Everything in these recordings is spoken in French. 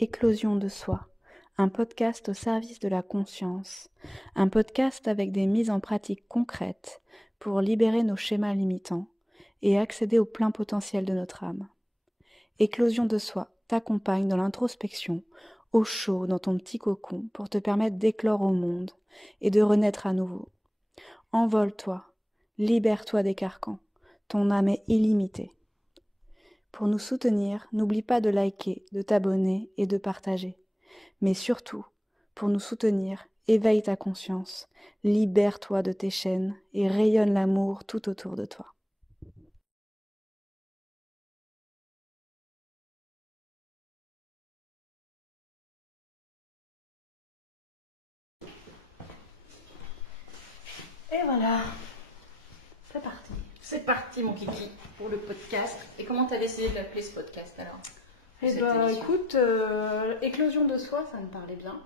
Éclosion de soi, un podcast au service de la conscience, un podcast avec des mises en pratique concrètes pour libérer nos schémas limitants et accéder au plein potentiel de notre âme. Éclosion de soi t'accompagne dans l'introspection, au chaud dans ton petit cocon pour te permettre d'éclore au monde et de renaître à nouveau. Envole-toi, libère-toi des carcans, ton âme est illimitée. Pour nous soutenir, n'oublie pas de liker, de t'abonner et de partager. Mais surtout, pour nous soutenir, éveille ta conscience, libère-toi de tes chaînes et rayonne l'amour tout autour de toi. Et voilà, c'est parti. C'est parti mon kiki pour le podcast. Et comment t'as décidé de l'appeler ce podcast alors? Eh ben écoute, éclosion de soi, ça me parlait bien.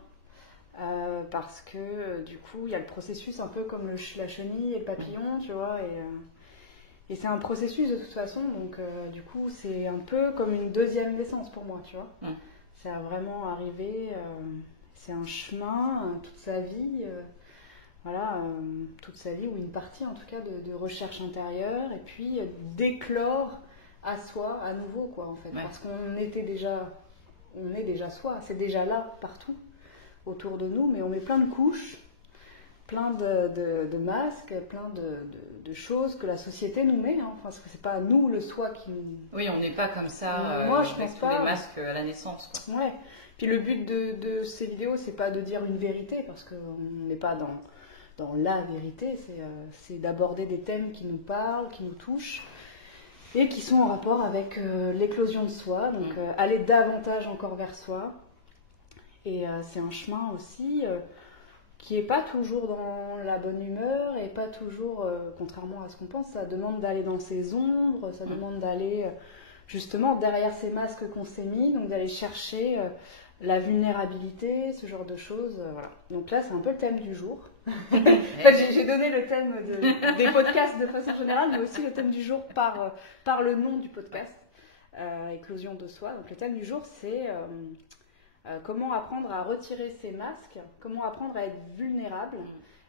Parce que du coup, il y a le processus un peu comme la chenille et le papillon, tu vois. Et c'est un processus de toute façon, donc du coup, c'est un peu comme une deuxième naissance pour moi, tu vois. C'est vraiment arrivé, c'est un chemin toute sa vie. Voilà, toute sa vie, ou une partie en tout cas de recherche intérieure, et puis d'éclore à soi à nouveau, quoi, en fait. Ouais. Parce qu'on est déjà soi, c'est déjà là, partout, autour de nous, mais on met plein de couches, plein de masques, plein de choses que la société nous met, hein, parce que c'est pas nous le soi qui nous... Oui, on n'est pas comme ça, moi je pense pas. Les masques à la naissance, quoi. Ouais, puis le but de ces vidéos, c'est pas de dire une vérité, parce qu'on n'est pas dans la vérité, c'est d'aborder des thèmes qui nous parlent, qui nous touchent et qui sont en rapport avec l'éclosion de soi, donc aller davantage encore vers soi. Et c'est un chemin aussi qui n'est pas toujours dans la bonne humeur et pas toujours, contrairement à ce qu'on pense, ça demande d'aller dans ses ombres, ça demande d'aller justement derrière ces masques qu'on s'est mis, donc d'aller chercher la vulnérabilité, ce genre de choses, voilà. Donc là, c'est un peu le thème du jour. En fait, j'ai donné le thème des podcasts de façon générale, mais aussi le thème du jour par le nom du podcast, éclosion de soi. Donc le thème du jour, c'est comment apprendre à retirer ses masques, comment apprendre à être vulnérable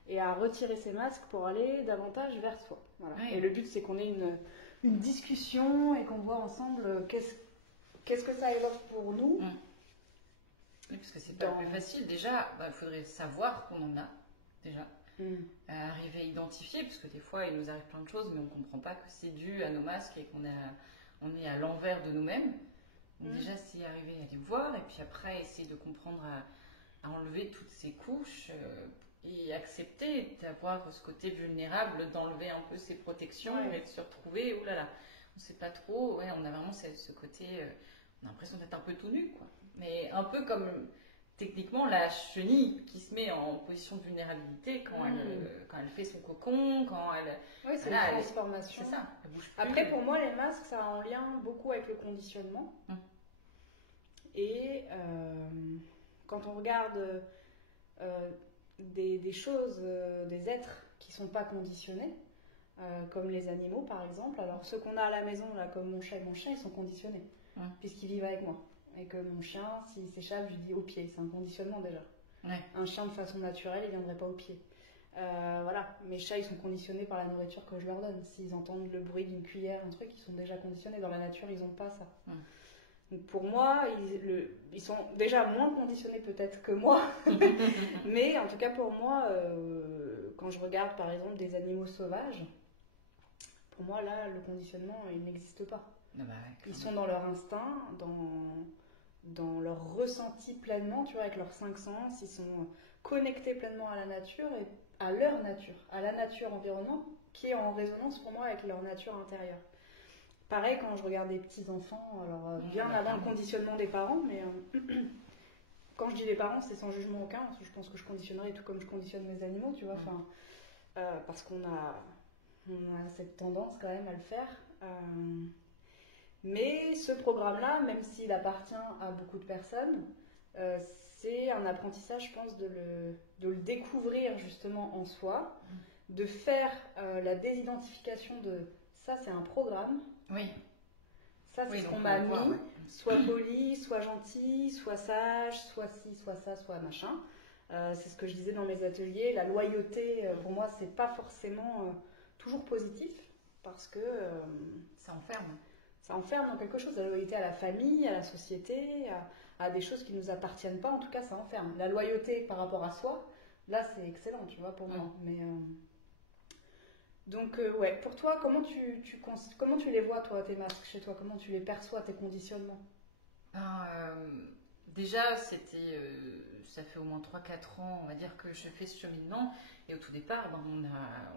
et à retirer ses masques pour aller davantage vers soi. Voilà. Et le but, c'est qu'on ait une discussion et qu'on voit ensemble qu'est-ce que ça évoque pour nous. Oui, parce que c'est pas plus facile. Déjà, il faudrait savoir qu'on en a, déjà. Arriver à identifier, parce que des fois, il nous arrive plein de choses, mais on ne comprend pas que c'est dû à nos masques et qu'on est à l'envers de nous-mêmes. Donc déjà, c'est arriver à les voir, et puis après, essayer de comprendre à enlever toutes ces couches et accepter d'avoir ce côté vulnérable, d'enlever un peu ses protections et de se retrouver, oh là là, on ne sait pas trop, on a vraiment ce côté, on a l'impression d'être un peu tout nu, quoi. Mais un peu comme techniquement la chenille qui se met en position de vulnérabilité quand elle fait son cocon, quand elle... Oui, c'est une transformation. C'est ça, elle bouge plus. Après, pour moi, les masques, ça a un lien beaucoup avec le conditionnement. Et quand on regarde des choses, des êtres qui ne sont pas conditionnés, comme les animaux par exemple, alors ceux qu'on a à la maison, là, comme mon chat et mon chien, ils sont conditionnés, puisqu'ils vivent avec moi. Et que mon chien, s'il s'échappe, je lui dis au pied, c'est un conditionnement déjà. Un chien de façon naturelle, il ne viendrait pas au pied. Voilà, mes chats, ils sont conditionnés par la nourriture que je leur donne. S'ils entendent le bruit d'une cuillère, un truc, ils sont déjà conditionnés. Dans la nature, ils n'ont pas ça. Donc pour moi, ils sont déjà moins conditionnés peut-être que moi. Mais en tout cas pour moi, quand je regarde par exemple des animaux sauvages, pour moi là, le conditionnement, il n'existe pas. Ils sont dans leur instinct, dans leur ressenti pleinement, tu vois, avec leurs 5 sens. Ils sont connectés pleinement à la nature et à leur nature, à la nature environnante, qui est en résonance pour moi avec leur nature intérieure. Pareil quand je regarde des petits-enfants, alors bien avant le conditionnement des parents, mais quand je dis les parents, c'est sans jugement aucun, parce que je pense que je conditionnerai tout comme je conditionne mes animaux, tu vois, parce qu'on a cette tendance quand même à le faire. Mais ce programme-là, même s'il appartient à beaucoup de personnes, c'est un apprentissage, je pense, de le découvrir justement en soi, de faire la désidentification de ça, c'est un programme. Oui. Ça, c'est ce qu'on m'a mis. Soit poli, soit gentil, soit sage, soit ci, soit ça, soit machin. C'est ce que je disais dans mes ateliers. La loyauté, pour moi, c'est pas forcément toujours positif parce que ça enferme. Ça enferme dans quelque chose. La loyauté à la famille, à la société, à des choses qui ne nous appartiennent pas. En tout cas, ça enferme. La loyauté par rapport à soi, là, c'est excellent, tu vois, pour moi. Mais donc, ouais, pour toi, comment tu les vois, toi, tes masques chez toi? Comment tu les perçois, tes conditionnements? Déjà, ça fait au moins 3-4 ans, on va dire, que je fais ce cheminement. Et au tout départ,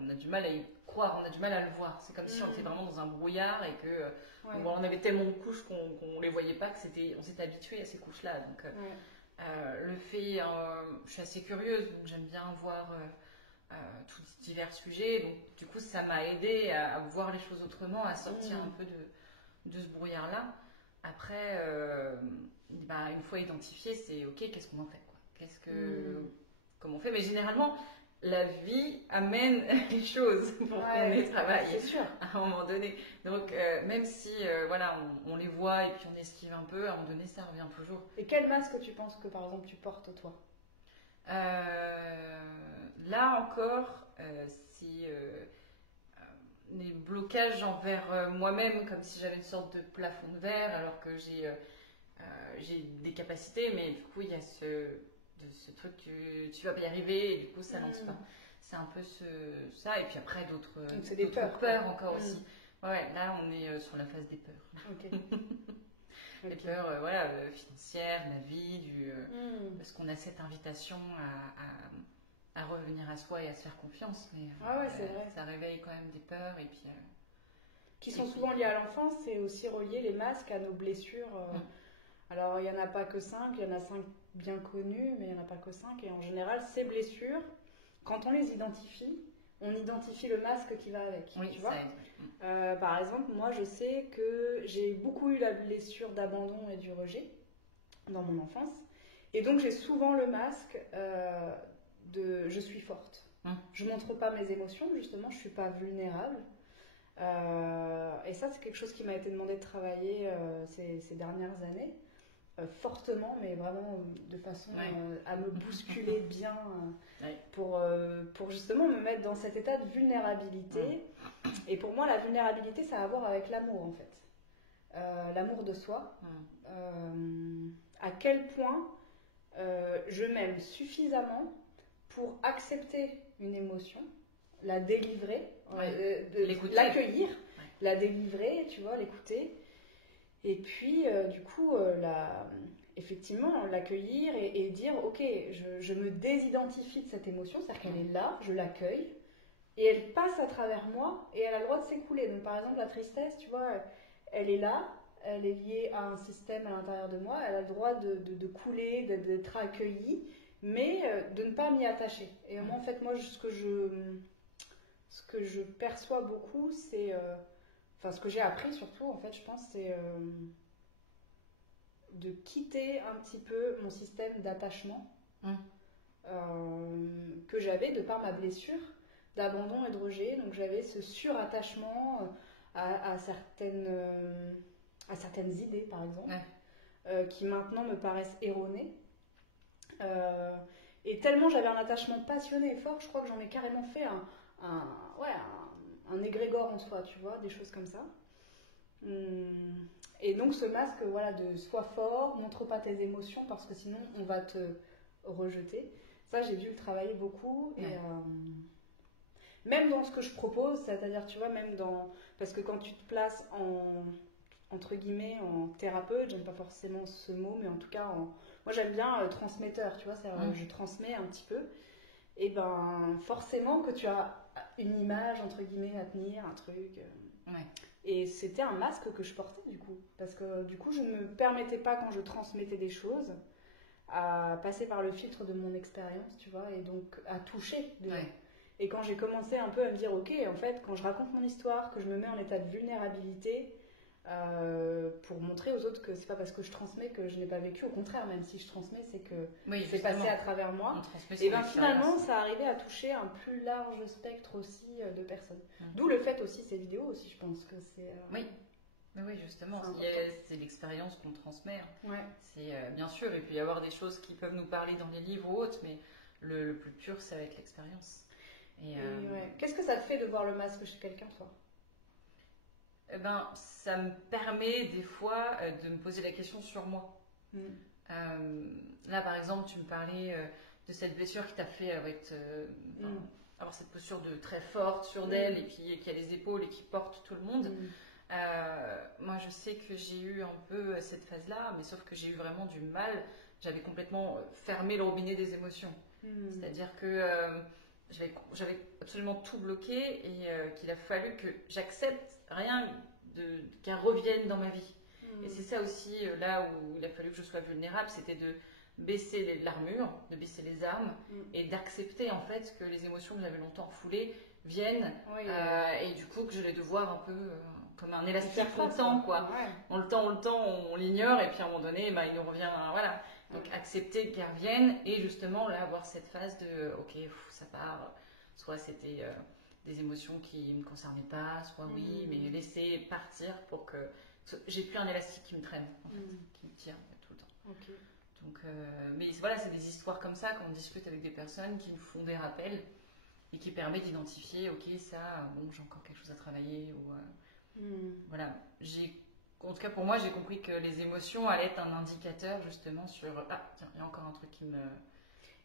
on a du mal à y croire, on a du mal à le voir. C'est comme si on était vraiment dans un brouillard et que on avait tellement de couches qu'on les voyait pas, on s'était habitué à ces couches-là. Donc, je suis assez curieuse, donc j'aime bien voir tous divers sujets. Donc, du coup, ça m'a aidé à voir les choses autrement, à sortir un peu de ce brouillard-là. Après, une fois identifié, c'est ok, qu'est-ce qu'on en fait, quoi? Comment on fait? Mais généralement, la vie amène les choses pour qu'on les travaille. C'est sûr. À un moment donné. Donc, même si on les voit et puis on esquive un peu, à un moment donné, ça revient toujours. Et quel masque tu penses que, par exemple, tu portes, toi? Là encore, si les blocages envers moi-même, comme si j'avais une sorte de plafond de verre, alors que j'ai des capacités, mais du coup, il y a ce truc, tu vas pas y arriver, et du coup, ça lance pas. C'est un peu ça, et puis après, d'autres peurs encore aussi. Ouais, là, on est sur la phase des peurs. Okay. Les peurs financières, la vie, parce qu'on a cette invitation à revenir à soi et à se faire confiance, mais c'est vrai. Ça réveille quand même des peurs, et puis qui sont souvent liées à l'enfance, et aussi relier les masques à nos blessures. Alors, il n'y en a pas que 5, il y en a 5 bien connus, mais il n'y en a pas que 5, et en général, ces blessures, quand on les identifie, on identifie le masque qui va avec. Oui, tu vois, ça aide. par exemple, moi, je sais que j'ai beaucoup eu la blessure d'abandon et du rejet dans mon enfance, et donc j'ai souvent le masque de je suis forte. Je ne montre pas mes émotions, justement, je ne suis pas vulnérable. Et ça, c'est quelque chose qui m'a été demandé de travailler ces dernières années, fortement, mais vraiment de façon à me bousculer bien, pour justement me mettre dans cet état de vulnérabilité. Et pour moi, la vulnérabilité, ça a à voir avec l'amour, en fait. L'amour de soi. À quel point je m'aime suffisamment pour accepter une émotion, la délivrer, l'accueillir, la délivrer, tu vois, l'écouter, et puis du coup effectivement l'accueillir et dire ok, je me désidentifie de cette émotion, c'est-à-dire qu'elle est là, je l'accueille et elle passe à travers moi et elle a le droit de s'écouler. Donc par exemple la tristesse, tu vois, elle est là, elle est liée à un système à l'intérieur de moi, elle a le droit de couler, d'être accueillie, mais de ne pas m'y attacher. Et moi en fait, moi ce que je perçois beaucoup, c'est ce que j'ai appris surtout, en fait, je pense, c'est de quitter un petit peu mon système d'attachement que j'avais de par ma blessure d'abandon et de rejet. Donc j'avais ce surattachement à certaines idées, par exemple, qui maintenant me paraissent erronées. Et tellement j'avais un attachement passionné et fort, je crois que j'en ai carrément fait un égrégore en soi, tu vois, des choses comme ça. Et donc ce masque, de sois fort, montre pas tes émotions parce que sinon on va te rejeter. Ça, j'ai dû le travailler beaucoup. Et même dans ce que je propose, c'est-à-dire, tu vois, parce que quand tu te places entre guillemets en thérapeute, j'aime pas forcément ce mot, mais en tout cas, moi j'aime bien transmetteur, tu vois, je transmets un petit peu. Et ben forcément que tu as une image entre guillemets à tenir, un truc. Et c'était un masque que je portais du coup, parce que du coup je ne me permettais pas quand je transmettais des choses à passer par le filtre de mon expérience, tu vois, et donc à toucher. Et quand j'ai commencé un peu à me dire ok, en fait, quand je raconte mon histoire, que je me mets en état de vulnérabilité. Pour montrer aux autres que c'est pas parce que je transmets que je n'ai pas vécu, au contraire, même si je transmets, c'est que c'est passé à travers moi. Et bien finalement, ça arrivait à toucher un plus large spectre aussi de personnes. D'où le fait aussi ces vidéos aussi, je pense que c'est. Mais oui, justement, c'est l'expérience qu'on transmet. Ouais. C'est bien sûr, il peut y avoir des choses qui peuvent nous parler dans les livres ou autres, mais le plus pur, c'est avec l'expérience. Qu'est-ce que ça te fait de voir le masque chez quelqu'un, toi? Eh ben, ça me permet des fois de me poser la question sur moi. Là, par exemple, tu me parlais de cette blessure qui t'a fait avoir cette posture de très forte sur d'elle et puis qui a les épaules et qui porte tout le monde. Moi, je sais que j'ai eu un peu cette phase-là, mais sauf que j'ai eu vraiment du mal. J'avais complètement fermé le robinet des émotions. C'est-à-dire que j'avais absolument tout bloqué et qu'il a fallu que j'accepte rien qu'elle revienne dans ma vie. Et c'est ça aussi, là où il a fallu que je sois vulnérable, c'était de baisser l'armure, de baisser les armes et d'accepter en fait que les émotions que j'avais longtemps refoulées viennent et du coup que je vais devoir un peu comme un élastique flottant quoi. Ouais. On le tend, on l'ignore et puis à un moment donné il nous revient, voilà. Donc accepter qu'elle revienne et justement là avoir cette phase de ok ça part, soit c'était des émotions qui ne me concernaient pas, soit oui, mais laisser partir pour que j'ai plus un élastique qui me traîne en fait, qui me tire tout le temps. Okay. Donc, mais voilà, c'est des histoires comme ça quand on discute avec des personnes qui nous font des rappels et qui permettent d'identifier, ok, ça, bon, j'ai encore quelque chose à travailler ou voilà. En tout cas, pour moi, j'ai compris que les émotions allaient être un indicateur justement sur ah tiens, il y a encore un truc qui me.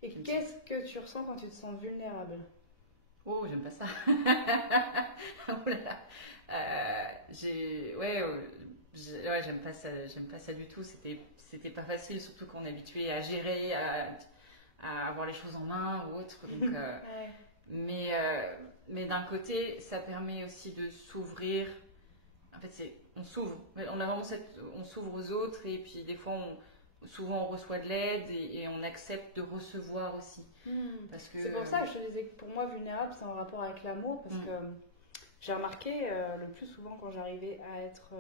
Et qu'est-ce que tu ressens quand tu te sens vulnérable? Oh, j'aime pas ça. Oh là là. J'aime pas ça du tout. C'était pas facile, surtout quand on est habitué à gérer, à avoir les choses en main ou autre. Donc, mais d'un côté, ça permet aussi de s'ouvrir. En fait, on s'ouvre. On a vraiment on s'ouvre aux autres et puis des fois, souvent on reçoit de l'aide et on accepte de recevoir aussi. Parce que c'est pour ça que je te disais que pour moi, vulnérable, c'est en rapport avec l'amour parce que j'ai remarqué le plus souvent quand j'arrivais à être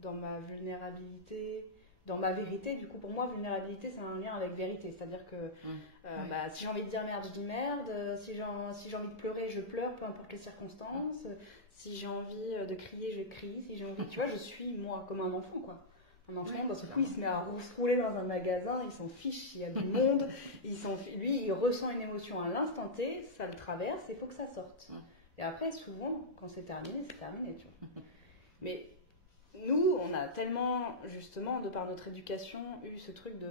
dans ma vulnérabilité, dans ma vérité, du coup pour moi vulnérabilité c'est un lien avec vérité, c'est-à-dire que si j'ai envie de dire merde, je dis merde, si j'ai envie de pleurer, je pleure, peu importe les circonstances, si j'ai envie de crier, je crie, si j'ai envie, tu vois, je suis moi, comme un enfant quoi. Un enfant, dans ce coup, il se met à se rouler dans un magasin, il s'en fiche, il y a du monde, lui, il ressent une émotion à l'instant T, ça le traverse, il faut que ça sorte. Et après, souvent, quand c'est terminé, tu vois. Mais nous, on a tellement, justement, de par notre éducation, eu ce truc de,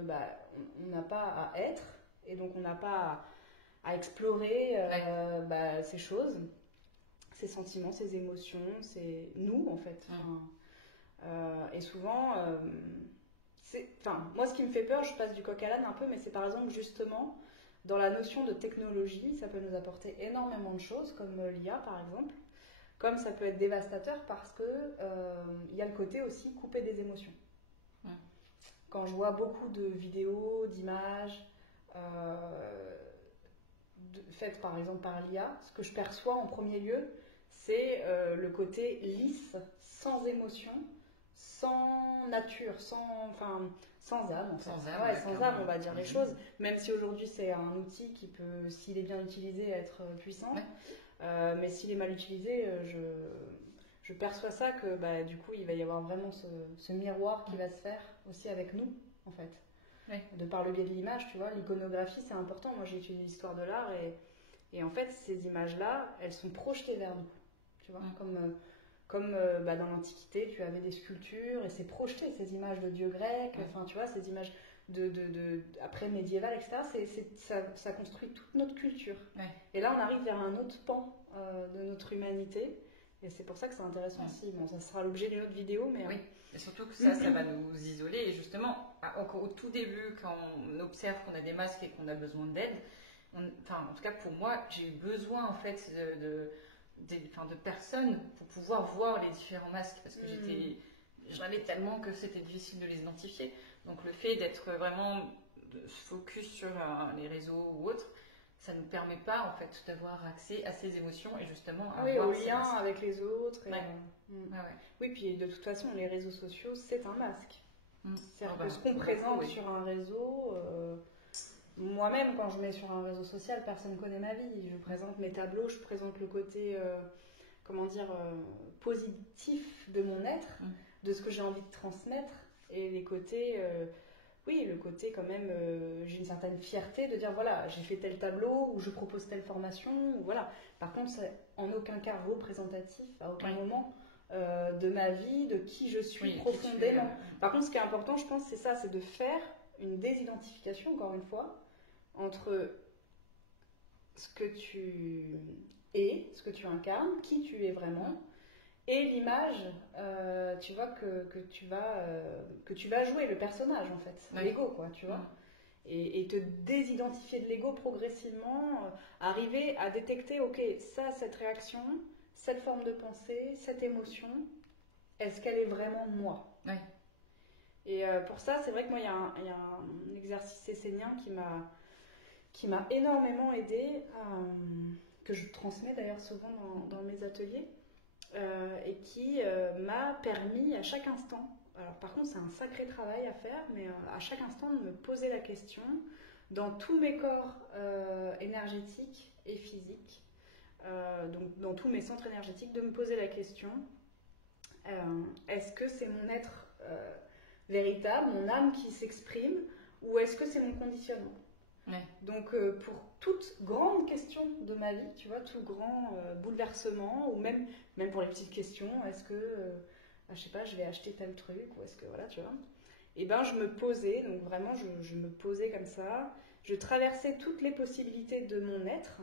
on n'a pas à être, et donc on n'a pas à explorer ces choses, ces sentiments, ces émotions, c'est nous, en fait. Et souvent, moi, ce qui me fait peur, je passe du coq à l'âne un peu, mais c'est par exemple, justement, dans la notion de technologie, ça peut nous apporter énormément de choses, comme l'IA, par exemple. Comme ça peut être dévastateur parce que y a le côté aussi couper des émotions. Quand je vois beaucoup de vidéos, d'images faites par exemple par l'IA, ce que je perçois en premier lieu, c'est le côté lisse, sans émotion, sans nature, sans âme. En fait. Sans âme, on va dire les choses. Même si aujourd'hui c'est un outil qui peut, s'il est bien utilisé, être puissant. Mais s'il est mal utilisé, je perçois ça que du coup il va y avoir vraiment ce miroir qui va se faire aussi avec nous en fait. De par le biais de l'image, tu vois, l'iconographie c'est important. Moi j'ai étudié l'histoire de l'art et en fait ces images-là, elles sont projetées vers nous. Tu vois, comme dans l'Antiquité, tu avais des sculptures et c'est projeté ces images de dieux grecs, enfin tu vois, ces images après médiéval, etc. Ça construit toute notre culture. Et là, on arrive vers un autre pan de notre humanité. Et c'est pour ça que c'est intéressant aussi. Bon, ça sera l'objet d'une autre vidéo, mais... Oui, et surtout que ça va nous isoler. Et justement, encore au tout début, quand on observe qu'on a des masques et qu'on a besoin d'aide, en tout cas pour moi, j'ai eu besoin en fait de personnes pour pouvoir voir les différents masques. Parce que j'en avais tellement que c'était difficile de les identifier. Donc le fait d'être vraiment focus sur les réseaux ou autres, ça ne nous permet pas en fait d'avoir accès à ces émotions et justement à au lien avec les autres. Oui, puis de toute façon, les réseaux sociaux, c'est un masque. C'est-à-dire que ce qu'on présente sur un réseau, moi-même quand je mets sur un réseau social, personne ne connaît ma vie. Je présente mes tableaux, je présente le côté, positif de mon être. de ce que j'ai envie de transmettre et les côtés, oui, le côté quand même, j'ai une certaine fierté de dire voilà, j'ai fait tel tableau ou je propose telle formation, ou voilà. Par contre, c'est en aucun cas représentatif, à aucun moment de ma vie, de qui je suis profondément. Par contre, ce qui est important, je pense, c'est ça, c'est de faire une désidentification, encore une fois, entre ce que tu es, ce que tu incarnes, qui tu es vraiment, et l'image, tu vois, que tu vas jouer, le personnage en fait, l'ego quoi, tu vois. Et te désidentifier de l'ego progressivement, arriver à détecter, ok, ça, cette réaction, cette forme de pensée, cette émotion, est-ce qu'elle est vraiment moi? Et pour ça, c'est vrai que moi, il y a un exercice essénien qui m'a énormément aidée, que je transmets d'ailleurs souvent dans mes ateliers, et qui m'a permis à chaque instant, alors par contre c'est un sacré travail à faire, mais à chaque instant de me poser la question, dans tous mes corps énergétiques et physiques, donc dans tous mes centres énergétiques, de me poser la question, est-ce que c'est mon être véritable, mon âme qui s'exprime, ou est-ce que c'est mon conditionnement? Donc pour toute grande question de ma vie, tu vois, tout grand bouleversement, ou même pour les petites questions, est-ce que, je sais pas, je vais acheter tel truc, ou est-ce que, voilà, tu vois, et ben je me posais, donc vraiment je me posais comme ça, je traversais toutes les possibilités de mon être,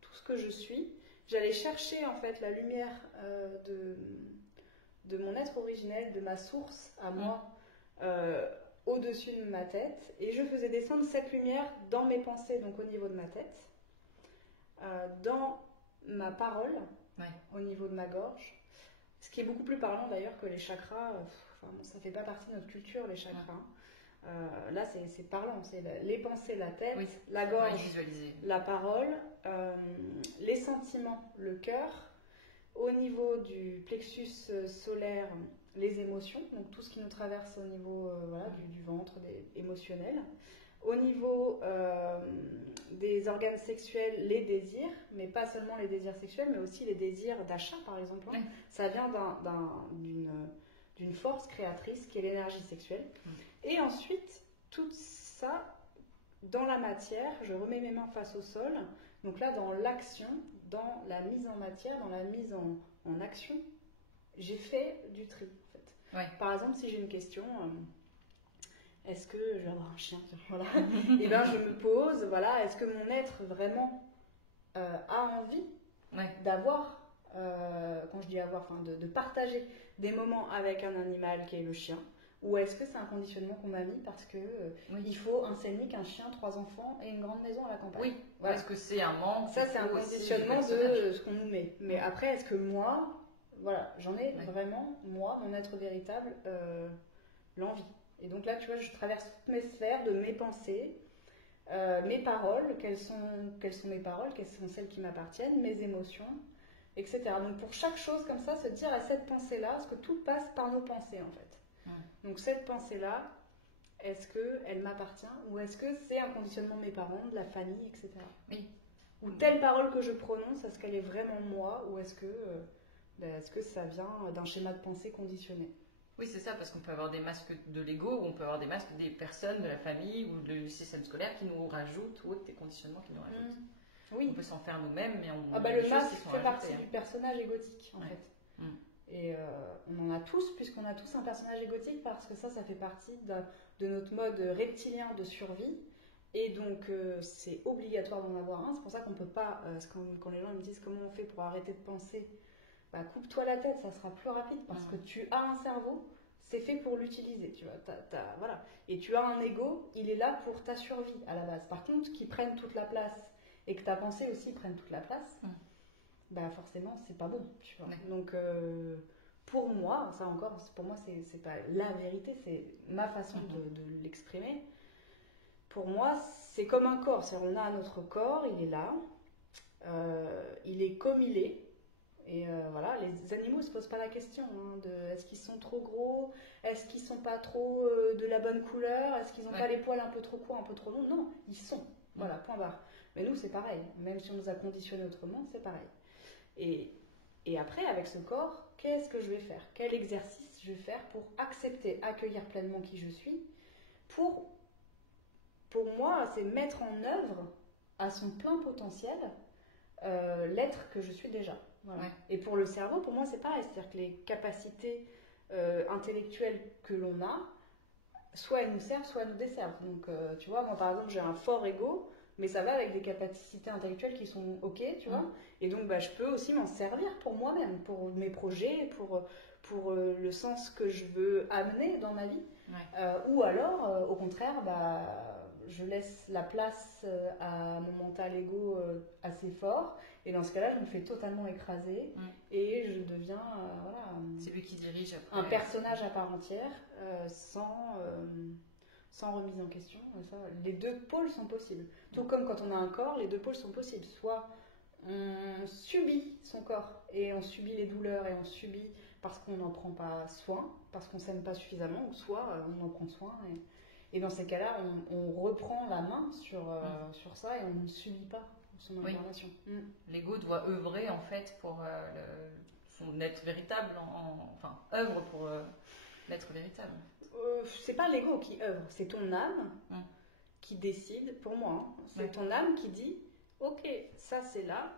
tout ce que je suis, j'allais chercher en fait la lumière de mon être originel, de ma source à moi, au-dessus de ma tête, et je faisais descendre cette lumière dans mes pensées, donc au niveau de ma tête, dans ma parole, au niveau de ma gorge, ce qui est beaucoup plus parlant d'ailleurs que les chakras. Ça fait pas partie de notre culture, les chakras. Là c'est parlant, c'est les pensées, la tête, la gorge, la parole, les sentiments, le cœur, au niveau du plexus solaire, les émotions, donc tout ce qui nous traverse au niveau du ventre, émotionnel. Au niveau des organes sexuels, les désirs, mais pas seulement les désirs sexuels, mais aussi les désirs d'achat, par exemple. Ça vient d'une force créatrice qui est l'énergie sexuelle. Et ensuite, tout ça, dans la matière, je remets mes mains face au sol. Donc là, dans l'action, dans la mise en matière, dans la mise en action, j'ai fait du tri, en fait. Par exemple, si j'ai une question, est-ce que je vais avoir un chien, voilà. Et bien je me pose, voilà, est-ce que mon être vraiment a envie d'avoir, quand je dis avoir, de partager des moments avec un animal qui est le chien, ou est-ce que c'est un conditionnement qu'on m'a mis parce que il faut un scénic, un chien, 3 enfants et une grande maison à la campagne. Voilà. Est-ce que c'est un manque? Ça c'est un conditionnement de ce qu'on nous met. Mais après, est-ce que moi, voilà, j'en ai vraiment, moi, mon être véritable, l'envie. Et donc là, tu vois, je traverse toutes mes sphères de mes pensées, mes paroles, quelles sont mes paroles, quelles sont celles qui m'appartiennent, mes émotions, etc. Donc pour chaque chose comme ça, se dire à cette pensée-là, parce que tout passe par nos pensées en fait. Donc cette pensée-là, est-ce qu'elle m'appartient ou est-ce que c'est un conditionnement de mes parents, de la famille, etc. Ou telle parole que je prononce, est-ce qu'elle est vraiment moi ou est-ce que ça vient d'un schéma de pensée conditionné? Oui, c'est ça, parce qu'on peut avoir des masques de l'ego, ou on peut avoir des masques des personnes de la famille ou du système scolaire qui nous rajoutent, ou des conditionnements qui nous rajoutent. On peut s'en faire nous-mêmes, mais le masque fait partie du personnage égotique, en fait. Et on en a tous, puisqu'on a tous un personnage égotique, parce que ça fait partie de notre mode reptilien de survie. Et donc, c'est obligatoire d'en avoir un. C'est pour ça qu'on peut pas, quand les gens me disent comment on fait pour arrêter de penser, coupe-toi la tête, ça sera plus rapide parce que tu as un cerveau, c'est fait pour l'utiliser, tu vois. Voilà. Et tu as un ego, il est là pour ta survie à la base. Par contre, qu'il prenne toute la place et que ta pensée aussi prenne toute la place, forcément, c'est pas bon, tu vois. Donc, pour moi, ça encore, pour moi, c'est pas la vérité, c'est ma façon de l'exprimer. Pour moi, c'est comme un corps. On a notre corps, il est là, il est comme il est. Et voilà, les animaux ne se posent pas la question de est-ce qu'ils sont trop gros, est-ce qu'ils sont pas trop de la bonne couleur, est-ce qu'ils n'ont pas les poils un peu trop courts, un peu trop longs. Non, ils sont. Voilà, point barre. Mais nous, c'est pareil. Même si on nous a conditionnés autrement, c'est pareil. Et après, avec ce corps, qu'est-ce que je vais faire? Quel exercice je vais faire pour accepter, accueillir pleinement qui je suis. Pour moi, c'est mettre en œuvre à son plein potentiel l'être que je suis déjà. Voilà. Et pour le cerveau, pour moi, c'est pareil. C'est-à-dire que les capacités intellectuelles que l'on a, soit elles nous servent, soit elles nous desservent. Donc, tu vois, moi, par exemple, j'ai un fort ego, mais ça va avec des capacités intellectuelles qui sont OK, tu vois. Et donc, je peux aussi m'en servir pour moi-même, pour mes projets, pour le sens que je veux amener dans ma vie. Ou alors, au contraire, je laisse la place à mon mental ego assez fort. Et dans ce cas-là, je me fais totalement écraser et je deviens c'est lui qui dirige après. Un personnage à part entière sans remise en question. Ça, les deux pôles sont possibles. Tout comme quand on a un corps, les deux pôles sont possibles. Soit on subit son corps et on subit les douleurs et on subit parce qu'on n'en prend pas soin, parce qu'on ne s'aime pas suffisamment, ou soit on en prend soin. Et dans ces cas-là, on reprend la main sur ça et on ne subit pas son incarnation. L'ego doit œuvrer en fait pour son être véritable, enfin œuvre pour l'être véritable. C'est pas l'ego qui œuvre, c'est ton âme qui décide, pour moi. C'est ton âme qui dit, ok, ça c'est là,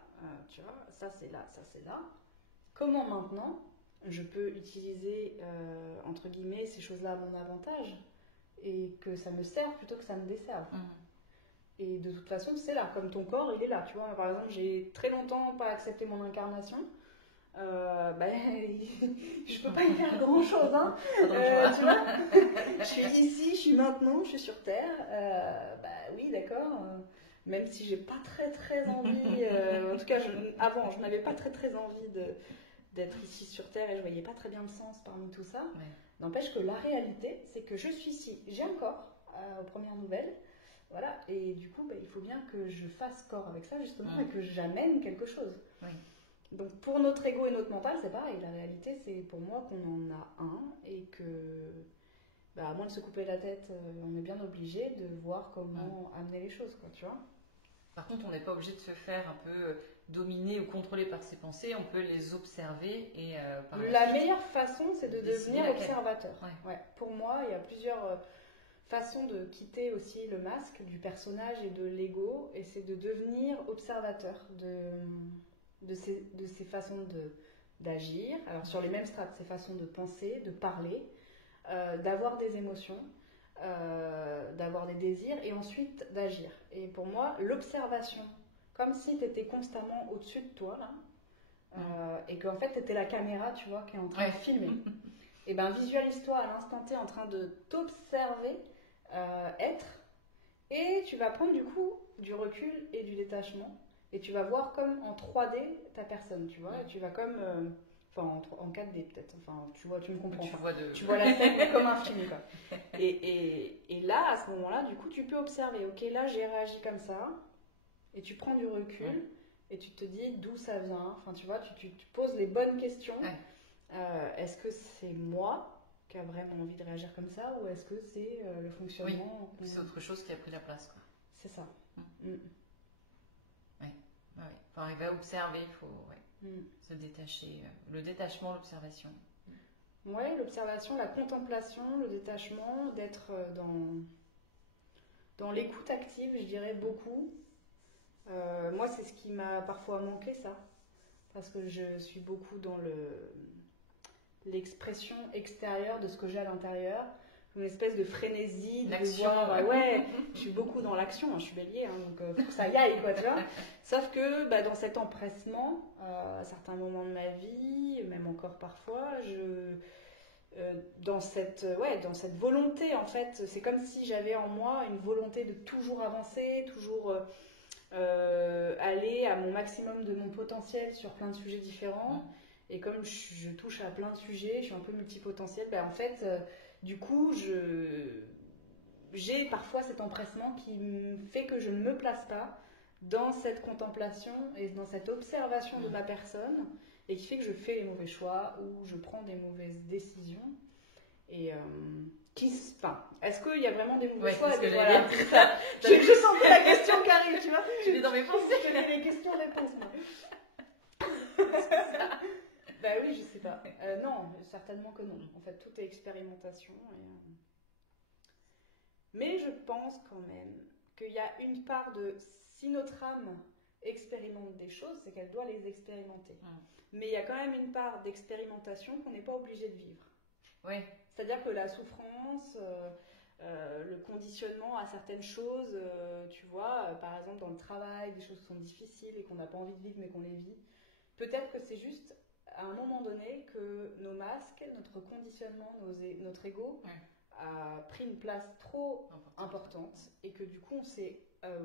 tu vois, ça c'est là, ça c'est là. Comment maintenant je peux utiliser, entre guillemets, ces choses-là à mon avantage et que ça me serve plutôt que ça me desserve. Et de toute façon, c'est là, comme ton corps, il est là. Tu vois, par exemple, j'ai très longtemps pas accepté mon incarnation. Je peux pas y faire grand-chose, hein. Tu vois, je suis ici, je suis maintenant, je suis sur Terre. Oui, d'accord. Même si j'ai pas très envie, en tout cas, avant, je n'avais pas très envie d'être ici sur Terre et je voyais pas très bien le sens parmi tout ça. N'empêche que la réalité, c'est que je suis ici, j'ai un corps, aux premières nouvelles. Voilà, et du coup, il faut bien que je fasse corps avec ça, justement, et que j'amène quelque chose. Donc, pour notre ego et notre mental, c'est pareil. La réalité, c'est pour moi qu'on en a un, et que, à moins de se couper la tête, on est bien obligé de voir comment amener les choses, quoi, tu vois. Par contre, on n'est pas obligé de se faire un peu dominer ou contrôler par ses pensées, on peut les observer et la meilleure façon, c'est de devenir observateur. Pour moi, il y a plusieurs façon de quitter aussi le masque du personnage et de l'ego, et c'est de devenir observateur de ces façons d'agir, alors sur les mêmes strates, ces façons de penser, de parler, d'avoir des émotions, d'avoir des désirs, et ensuite d'agir. Et pour moi, l'observation, comme si tu étais constamment au-dessus de toi, là, et qu'en fait, tu étais la caméra, tu vois, qui est en train de filmer. Et visualise-toi à l'instant T en train de t'observer, être, et tu vas prendre du coup du recul et du détachement, et tu vas voir comme en 3D ta personne, tu vois, et tu vas comme en 4D peut-être, enfin tu vois, tu me comprends, tu vois la scène comme un film, quoi. Et là, à ce moment-là, du coup, tu peux observer, ok, là j'ai réagi comme ça, et tu prends du recul et tu te dis d'où ça vient, enfin tu vois, tu poses les bonnes questions. Est-ce que c'est moi qui a vraiment envie de réagir comme ça, ou est-ce que c'est le fonctionnement c'est autre chose qui a pris la place, quoi. C'est ça. Faut arriver à observer, il faut se détacher. Le détachement, l'observation. L'observation, la contemplation, le détachement, d'être dans l'écoute active, je dirais beaucoup. Moi, c'est ce qui m'a parfois manqué, ça, parce que je suis beaucoup dans l'expression extérieure de ce que j'ai à l'intérieur, une espèce de frénésie, l'action. Je suis beaucoup dans l'action, je suis bélier, donc faut que ça y aille, quoi, tu vois. Sauf que dans cet empressement, à certains moments de ma vie, même encore parfois, dans cette volonté, en fait, c'est comme si j'avais en moi une volonté de toujours avancer, toujours aller à mon maximum de mon potentiel sur plein de sujets différents. Et comme je touche à plein de sujets, je suis un peu multipotentielle, en fait, du coup, j'ai parfois cet empressement qui fait que je ne me place pas dans cette contemplation et dans cette observation de ma personne, et qui fait que je fais les mauvais choix ou je prends des mauvaises décisions. Et est-ce qu'il y a vraiment des mauvais choix? Voilà. Je sentais la question qui arrive, tu vois. Je suis dans mes pensées. Je connais les questions-réponses, moi. Bah oui, je sais pas. Non, certainement que non. En fait, tout est expérimentation. Mais je pense quand même qu'il y a une part de... Si notre âme expérimente des choses, c'est qu'elle doit les expérimenter. Mais il y a quand même une part d'expérimentation qu'on n'est pas obligé de vivre. Oui. C'est-à-dire que la souffrance, le conditionnement à certaines choses, tu vois, par exemple dans le travail, des choses qui sont difficiles et qu'on n'a pas envie de vivre mais qu'on les vit, peut-être que c'est juste à un moment donné que nos masques, notre conditionnement, notre ego a pris une place trop importante et que du coup on s'est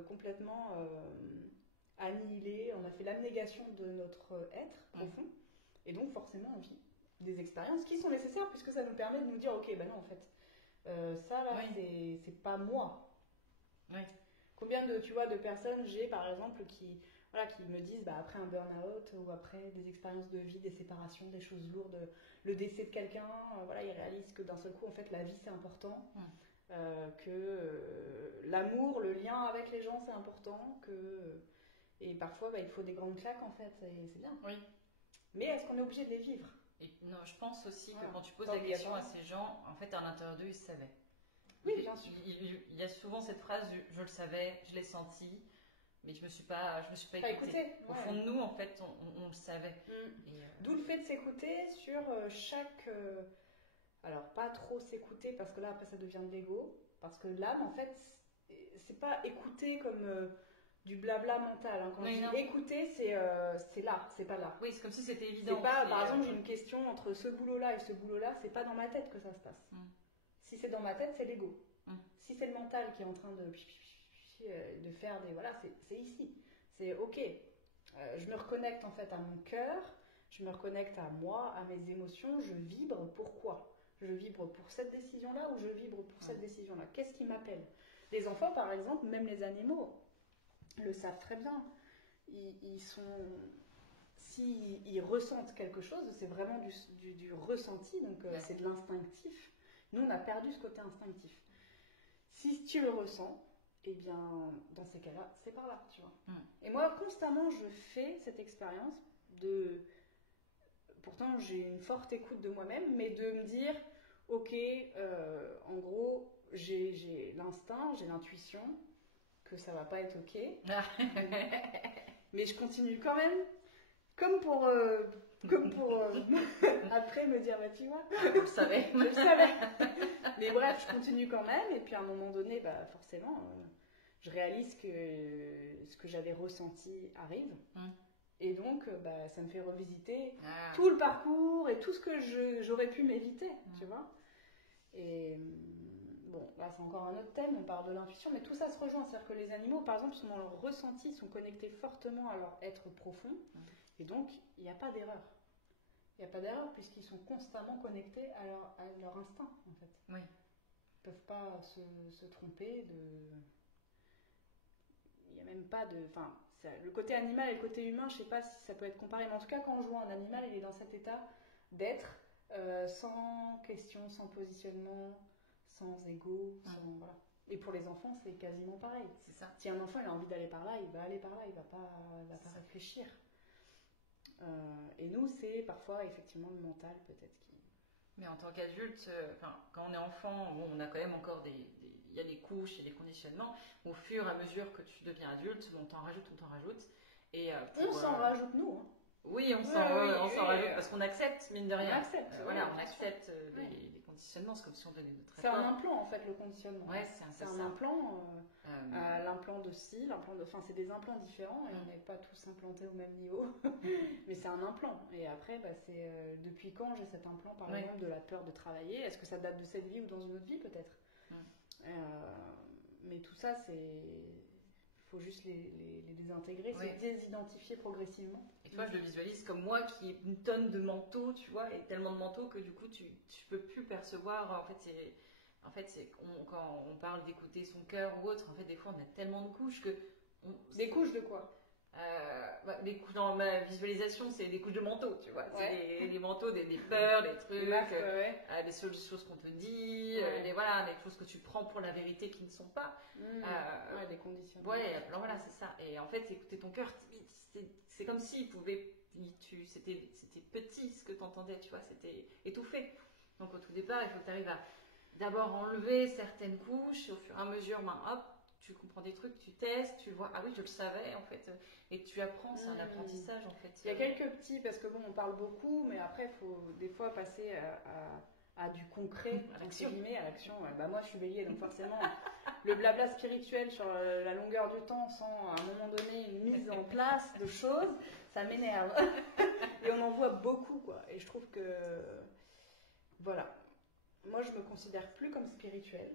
complètement annihilé, on a fait l'abnégation de notre être profond et donc forcément on vit des expériences qui sont nécessaires puisque ça nous permet de nous dire ok, ben non en fait, ça là c'est pas moi. Oui. Combien de personnes j'ai par exemple qui me disent après un burn-out ou après des expériences de vie, des séparations, des choses lourdes, le décès de quelqu'un, ils réalisent que d'un seul coup en fait la vie c'est important, que l'amour, le lien avec les gens c'est important, et parfois il faut des grandes claques en fait et c'est bien. Oui. Mais est-ce qu'on est obligé de les vivre? Et non, je pense aussi que quand tu poses la question à ces gens, en fait à l'intérieur d'eux ils savaient. Oui, bien sûr. Il y a souvent cette phrase je le savais, je l'ai senti, mais je me suis pas écoutée. Au fond de nous, en fait, on le savait. D'où le fait de s'écouter sur chaque... alors, pas trop s'écouter, parce que là, après, ça devient de l'ego. Parce que l'âme, en fait, c'est pas écouter comme du blabla mental. Hein. Quand je dis écouter, c'est là, c'est pas là. Oui, c'est comme si c'était évident. C'est pas, par exemple, j'ai une question entre ce boulot-là et ce boulot-là, c'est pas dans ma tête que ça se passe. Si c'est dans ma tête, c'est l'ego. Si c'est le mental qui est en train de faire des... Voilà, c'est ici. C'est ok. Je me reconnecte en fait à mon cœur, je me reconnecte à moi, à mes émotions, je vibre pourquoi? Je vibre pour cette décision-là ou je vibre pour cette décision-là? Qu'est-ce qui m'appelle? Les enfants, par exemple, même les animaux, le savent très bien. Ils sont... S'ils ressentent quelque chose, c'est vraiment du ressenti, donc c'est de l'instinctif. Nous, on a perdu ce côté instinctif. Si tu le ressens, eh bien, dans ces cas-là, c'est par là, tu vois. Et moi, constamment, je fais cette expérience de... Pourtant, j'ai une forte écoute de moi-même, mais de me dire, ok, en gros, j'ai l'instinct, j'ai l'intuition que ça va pas être ok. Mais je continue quand même, comme pour après me dire, bah tu vois, je le savais. Je le savais. Mais bref, je continue quand même, et puis à un moment donné, forcément, je réalise que ce que j'avais ressenti arrive. Et donc, ça me fait revisiter tout le parcours et tout ce que j'aurais pu m'éviter, tu vois. Et bon, là, c'est encore un autre thème, on parle de l'intuition, mais tout ça se rejoint. C'est-à-dire que les animaux, par exemple, sont dans leur ressenti, sont connectés fortement à leur être profond. Et donc, il n'y a pas d'erreur. Il n'y a pas d'erreur puisqu'ils sont constamment connectés à leur instinct, en fait. Oui. Ils ne peuvent pas se tromper Il n'y a même pas de... Enfin, le côté animal et le côté humain, je ne sais pas si ça peut être comparé, mais en tout cas, quand on joue un animal, il est dans cet état d'être sans question, sans positionnement, sans ego, voilà. Et pour les enfants, c'est quasiment pareil. C'est ça. Si un enfant il a envie d'aller par là, il va aller par là, il ne va pas réfléchir. Et nous, c'est parfois effectivement le mental peut-être qui... Mais en tant qu'adulte, quand on est enfant, on a quand même encore il y a des couches et des conditionnements. Au fur et à mesure que tu deviens adulte, on t'en rajoute. Et on s'en rajoute nous. Hein. Oui, on s'en rajoute parce qu'on accepte, mine de rien. On accepte. On accepte les conditionnements, c'est comme si on donnait notre C'est un implant en fait, le conditionnement. Ouais, c'est un implant. L'implant de ci, l'implant de... Enfin, c'est des implants différents et on n'est pas tous implantés au même niveau. Mais c'est un implant. Et après, c'est depuis quand j'ai cet implant, par exemple, de la peur de travailler? Est-ce que ça date de cette vie ou dans une autre vie peut-être? Mais tout ça, c'est... Il faut juste les désintégrer, c'est désidentifier progressivement. Et tu vois, je le visualise comme moi qui ai une tonne de manteaux, tu vois, et tellement de manteaux que du coup, tu peux plus percevoir. En fait, quand on parle d'écouter son cœur ou autre, en fait, des fois, on a tellement de couches que... Des couches de quoi? Dans ma visualisation, c'est des couches de manteau, tu vois. C'est des manteaux, des peurs, des trucs, des choses qu'on te dit, des choses que tu prends pour la vérité qui ne sont pas. Des conditions. Alors voilà, c'est ça. Et en fait, écouter ton cœur, c'est comme s'il pouvait c'était petit ce que tu entendais, tu vois, c'était étouffé. Donc au tout départ, il faut que tu arrives à d'abord enlever certaines couches, et au fur et à mesure, hop, tu comprends des trucs, tu testes, tu vois, ah oui, je le savais en fait, et tu apprends, c'est un apprentissage en fait. Il y a quelques petits, parce que bon, on parle beaucoup, mais après, il faut des fois passer à du concret, à l'action. À l'action. Bah, moi, je suis bélier, donc forcément, le blabla spirituel sur la longueur du temps, sans à un moment donné une mise en place de choses, ça m'énerve. Et on en voit beaucoup, quoi. Et je trouve que, voilà, moi, je me considère plus comme spirituelle.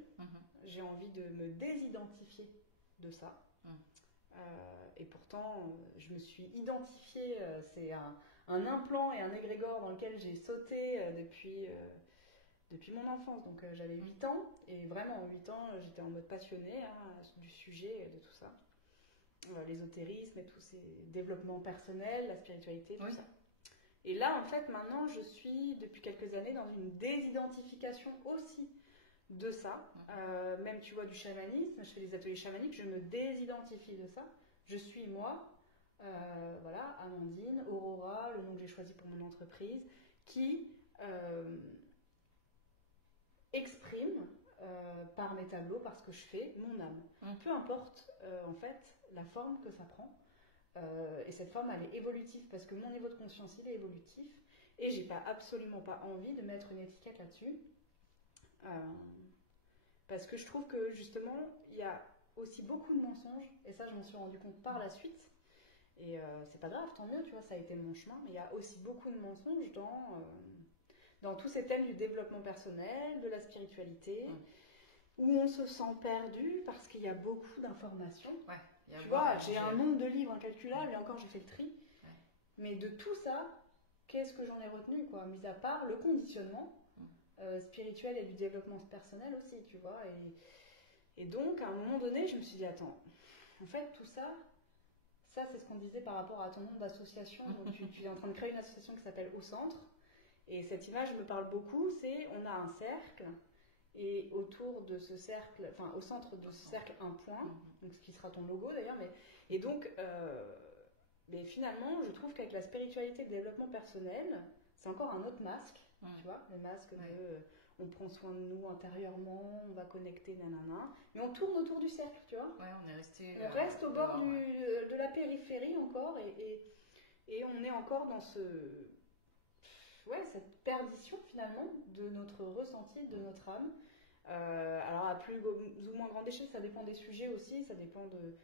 J'ai envie de me désidentifier de ça. Et pourtant, je me suis identifiée. C'est un implant et un égrégore dans lequel j'ai sauté depuis mon enfance. Donc j'avais 8 ans. Et vraiment, 8 ans, j'étais en mode passionnée du sujet, de tout ça. L'ésotérisme et tous ces développements personnels, la spiritualité, tout ça. Et là, en fait, maintenant, je suis depuis quelques années dans une désidentification aussi de ça. Même, tu vois, du chamanisme, je fais des ateliers chamaniques, je me désidentifie de ça. Je suis moi, voilà, Amandine, Aurora, le nom que j'ai choisi pour mon entreprise, qui exprime par mes tableaux, par ce que je fais, mon âme. Peu importe, en fait, la forme que ça prend. Et cette forme, elle est évolutive parce que mon niveau de conscience, il est évolutif. Et j'ai absolument pas envie de mettre une étiquette là-dessus. Parce que je trouve que justement, il y a aussi beaucoup de mensonges. Et ça, je m'en suis rendu compte par la suite. Et c'est pas grave, tant mieux, tu vois, ça a été mon chemin. Mais il y a aussi beaucoup de mensonges dans tous ces thèmes du développement personnel, de la spiritualité, où on se sent perdu parce qu'il y a beaucoup d'informations. Tu vois, j'ai un nombre de livres incalculable et encore j'ai fait le tri. Mais de tout ça, qu'est-ce que j'en ai retenu, quoi, mis à part le conditionnement spirituel et du développement personnel aussi, tu vois. Et donc, à un moment donné, je me suis dit, attends, en fait, tout ça, c'est ce qu'on disait par rapport à ton nom d'association. Donc, tu es en train de créer une association qui s'appelle Au Centre. Et cette image me parle beaucoup, c'est on a un cercle. Et autour de ce cercle, enfin au centre de ce cercle, un point, donc ce qui sera ton logo d'ailleurs, et donc mais finalement, je trouve qu'avec la spiritualité et le développement personnel, c'est encore un autre masque, tu vois, le masque de on prend soin de nous intérieurement, on va connecter, nanana, mais on tourne autour du cercle, tu vois. On reste au bord de la périphérie encore, et on est encore dans cette perdition finalement de notre ressenti, de notre âme. Alors à plus ou moins grande échelle, ça dépend des sujets aussi, ça dépend de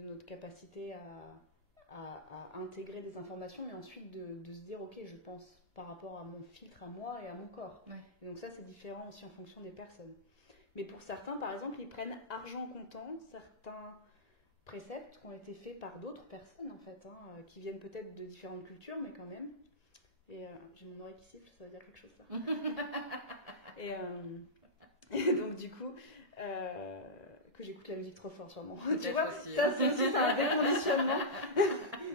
notre capacité à intégrer des informations, mais ensuite de se dire ok, je pense par rapport à mon filtre à moi et à mon corps. Et donc ça c'est différent aussi en fonction des personnes. Mais pour certains, par exemple, ils prennent argent comptant certains préceptes qui ont été faits par d'autres personnes en fait, qui viennent peut-être de différentes cultures, mais quand même. Et j'ai mon oreille qui siffle, ça veut dire quelque chose ça. Et donc du coup, que j'écoute la musique trop fort sûrement. Tu vois, ça c'est aussi un déconditionnement.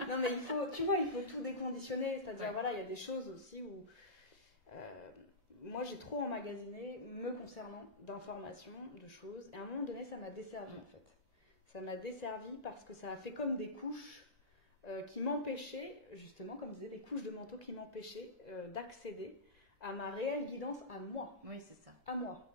Non mais il faut tout déconditionner. C'est-à-dire voilà, il y a des choses aussi où moi j'ai trop emmagasiné me concernant d'informations, de choses. Et à un moment donné, ça m'a desservi en fait. Ça m'a desservi parce que ça a fait comme des couches qui m'empêchaient, justement, comme je disais, des couches de manteau qui m'empêchaient d'accéder à ma réelle guidance à moi. Oui, c'est ça. À moi.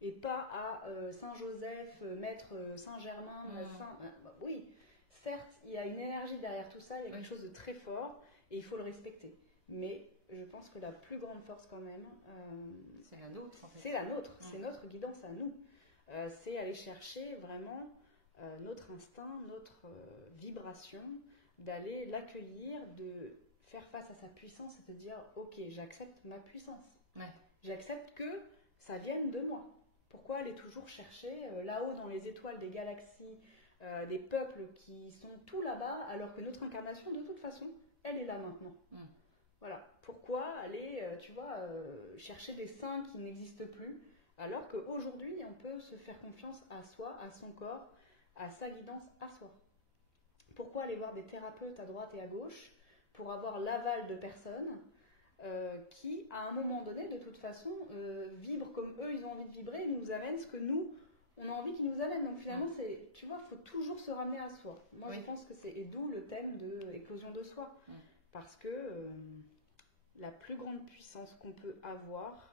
Et pas à Saint-Joseph, Maître Saint-Germain, Saint... oui, certes, il y a une énergie derrière tout ça, il y a quelque chose de très fort, et il faut le respecter. Mais je pense que la plus grande force quand même... c'est la nôtre, en fait. C'est la nôtre, c'est notre guidance à nous. C'est aller chercher vraiment notre instinct, notre vibration, d'aller l'accueillir, de faire face à sa puissance et de dire ok, j'accepte ma puissance. J'accepte que ça vienne de moi. Pourquoi aller toujours chercher là-haut dans les étoiles des galaxies, des peuples qui sont tout là-bas, alors que notre incarnation, de toute façon, elle est là maintenant. Voilà. Pourquoi aller, tu vois, chercher des saints qui n'existent plus, alors qu'aujourd'hui, on peut se faire confiance à soi, à son corps, à sa guidance, à soi. Pourquoi aller voir des thérapeutes à droite et à gauche pour avoir l'aval de personnes qui, à un moment donné, de toute façon, vibrent comme eux, ils ont envie de vibrer, ils nous amènent ce que nous, on a envie qu'ils nous amènent. Donc finalement, tu vois, il faut toujours se ramener à soi. Moi, je pense que et d'où le thème de l'éclosion de soi. Parce que la plus grande puissance qu'on peut avoir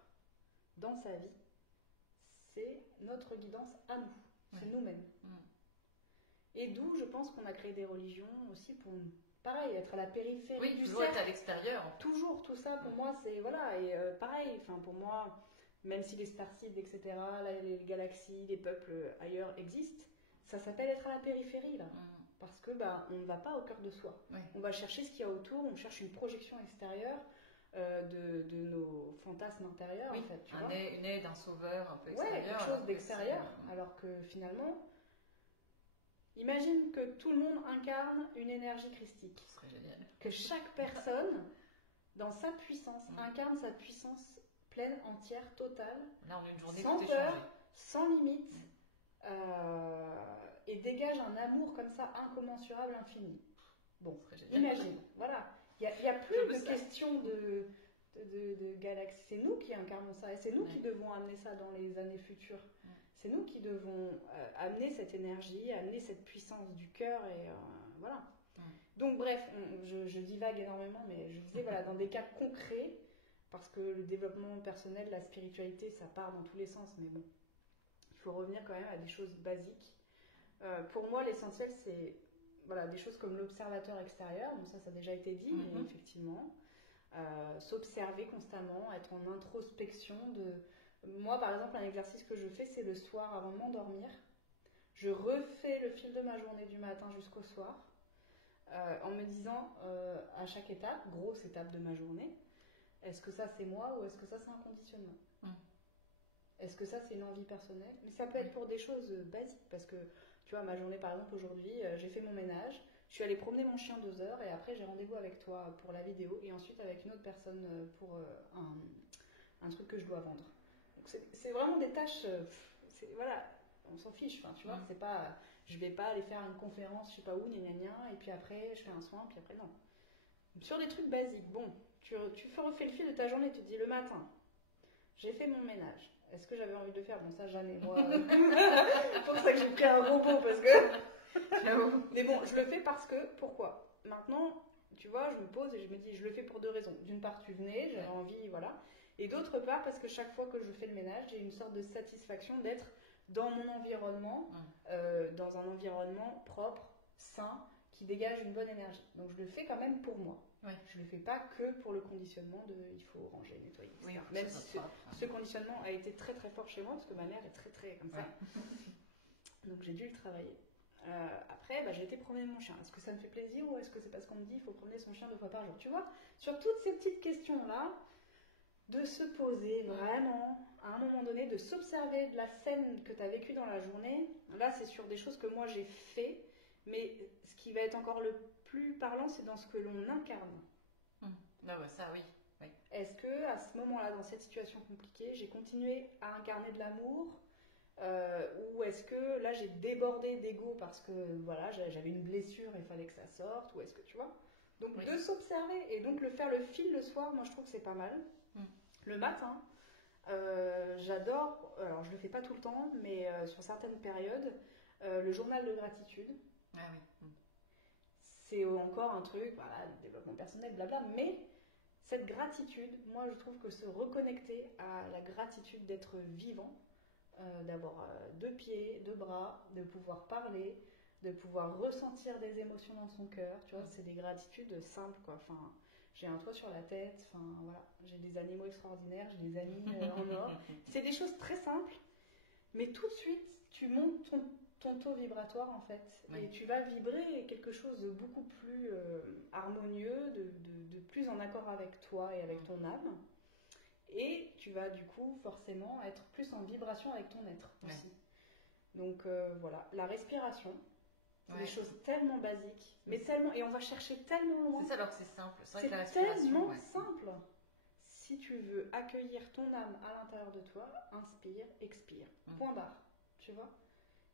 dans sa vie, c'est notre guidance à nous, c'est nous-mêmes. Et d'où je pense qu'on a créé des religions aussi pour, pareil, être à la périphérie du toujours cercle. Être à l'extérieur. Toujours, tout ça pour moi c'est, voilà, et pareil, enfin pour moi, même si les starseeds, etc., là, les galaxies, les peuples ailleurs existent, ça s'appelle être à la périphérie là. Parce que on ne va pas au cœur de soi. On va chercher ce qu'il y a autour, on cherche une projection extérieure de nos fantasmes intérieurs, en fait. Tu vois, une aide, un sauveur un peu extérieur. Quelque chose d'extérieur, alors que finalement, imagine que tout le monde incarne une énergie christique. Ce serait génial. Que chaque personne, dans sa puissance, incarne sa puissance pleine, entière, totale, là, on a une journée sans peur, sans limite. Et dégage un amour comme ça incommensurable, infini. Bon, imagine, voilà. Il n'y a plus de question de galaxie. C'est nous qui incarnons ça et c'est nous qui devons amener ça dans les années futures. C'est nous qui devons amener cette énergie, amener cette puissance du cœur et voilà. Donc bref, je divague énormément, mais je disais voilà, dans des cas concrets, parce que le développement personnel, la spiritualité, ça part dans tous les sens, mais bon. Il faut revenir quand même à des choses basiques. Pour moi, l'essentiel, c'est voilà, des choses comme l'observateur extérieur. Donc ça a déjà été dit, mais effectivement. S'observer constamment, être en introspection. Moi, par exemple, un exercice que je fais, c'est le soir avant de m'endormir. Je refais le fil de ma journée du matin jusqu'au soir, en me disant à chaque étape, grosse étape de ma journée, est-ce que ça c'est moi ou est-ce que ça c'est un conditionnement ? Est-ce que ça, c'est une envie personnelle ? Mais ça peut être pour des choses basiques, parce que, tu vois, ma journée, par exemple, aujourd'hui, j'ai fait mon ménage, je suis allée promener mon chien 2 heures, et après, j'ai rendez-vous avec toi pour la vidéo, et ensuite avec une autre personne pour un truc que je dois vendre. Donc, c'est vraiment des tâches, voilà, on s'en fiche, tu vois, c'est pas, je vais pas aller faire une conférence, je sais pas où, gna gna gna, et puis après, je fais un soin, puis après, non. Sur des trucs basiques, bon, tu refais le fil de ta journée, tu te dis, le matin, j'ai fait mon ménage. Est-ce que j'avais envie de le faire ? Bon, ça, jamais. Moi, c'est pour ça que j'ai pris un robot, parce que... Mais bon, je le fais parce que... Pourquoi ? Maintenant, tu vois, je me pose et je me dis, je le fais pour 2 raisons. D'une part, tu venais, j'avais envie, voilà. Et d'autre part, parce que chaque fois que je fais le ménage, j'ai une sorte de satisfaction d'être dans mon environnement, dans un environnement propre, sain, qui dégage une bonne énergie. Donc, je le fais quand même pour moi. Je ne le fais pas que pour le conditionnement de il faut ranger, nettoyer, etc. Même si ce conditionnement a été très très fort chez moi, parce que ma mère est très très comme ça. Donc j'ai dû le travailler. Après, j'ai été promener mon chien. Est-ce que ça me fait plaisir ou est-ce que c'est parce qu'on me dit qu'il faut promener son chien 2 fois par jour ? Tu vois, sur toutes ces petites questions-là, de se poser vraiment, à un moment donné, de s'observer de la scène que tu as vécue dans la journée. Là, c'est sur des choses que moi j'ai fait, mais ce qui va être encore le plus parlant, c'est dans ce que l'on incarne. Ça, oui. Est-ce que à ce moment-là, dans cette situation compliquée, j'ai continué à incarner de l'amour ou est-ce que là, j'ai débordé d'ego parce que voilà, j'avais une blessure et il fallait que ça sorte, ou est-ce que tu vois ? Donc de s'observer et donc le faire le fil le soir, moi je trouve que c'est pas mal. Le matin, j'adore, alors je le fais pas tout le temps, mais sur certaines périodes, le journal de gratitude. C'est encore un truc, voilà, développement personnel, blabla, mais cette gratitude, moi je trouve que se reconnecter à la gratitude d'être vivant, d'avoir 2 pieds, 2 bras, de pouvoir parler, de pouvoir ressentir des émotions dans son cœur, tu vois, c'est des gratitudes simples, quoi. Enfin, j'ai un toit sur la tête, enfin voilà, j'ai des animaux extraordinaires, j'ai des amis en or. C'est des choses très simples, mais tout de suite, tu montes ton taux vibratoire en fait, et tu vas vibrer quelque chose de beaucoup plus harmonieux, de plus en accord avec toi et avec ton âme, et tu vas du coup forcément être plus en vibration avec ton être aussi. Donc voilà, la respiration, c'est des choses tellement basiques, mais tellement, et on va chercher tellement loin. C'est ça alors que c'est simple, c'est tellement simple. Si tu veux accueillir ton âme à l'intérieur de toi, inspire, expire, point barre, tu vois.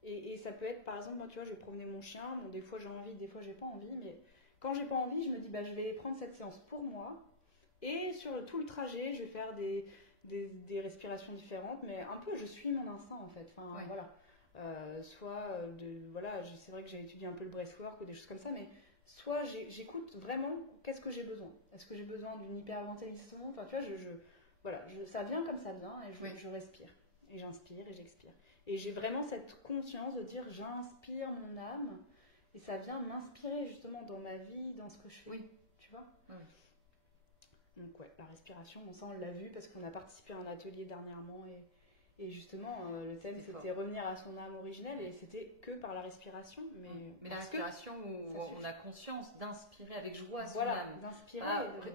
Et ça peut être, par exemple, moi, tu vois, je vais promener mon chien, bon, des fois j'ai envie, des fois j'ai pas envie, mais quand j'ai pas envie, je me dis, je vais prendre cette séance pour moi, et sur tout le trajet, je vais faire des respirations différentes, mais un peu, je suis mon instinct, en fait, enfin, voilà. soit voilà, c'est vrai que j'ai étudié un peu le breathwork ou des choses comme ça, mais soit j'écoute vraiment qu'est-ce que j'ai besoin. Est-ce que j'ai besoin d'une hyperventilation? Enfin, tu vois, voilà, ça vient comme ça vient et je respire. Et j'inspire et j'expire. Et j'ai vraiment cette conscience de dire j'inspire mon âme et ça vient m'inspirer justement dans ma vie, dans ce que je fais. Oui. Tu vois? Oui. Donc ouais, la respiration, bon, ça on l'a vu parce qu'on a participé à un atelier dernièrement et justement le thème c'était revenir à son âme originelle et c'était que par la respiration. Mais la respiration où on a conscience d'inspirer avec joie son âme. D'inspirer.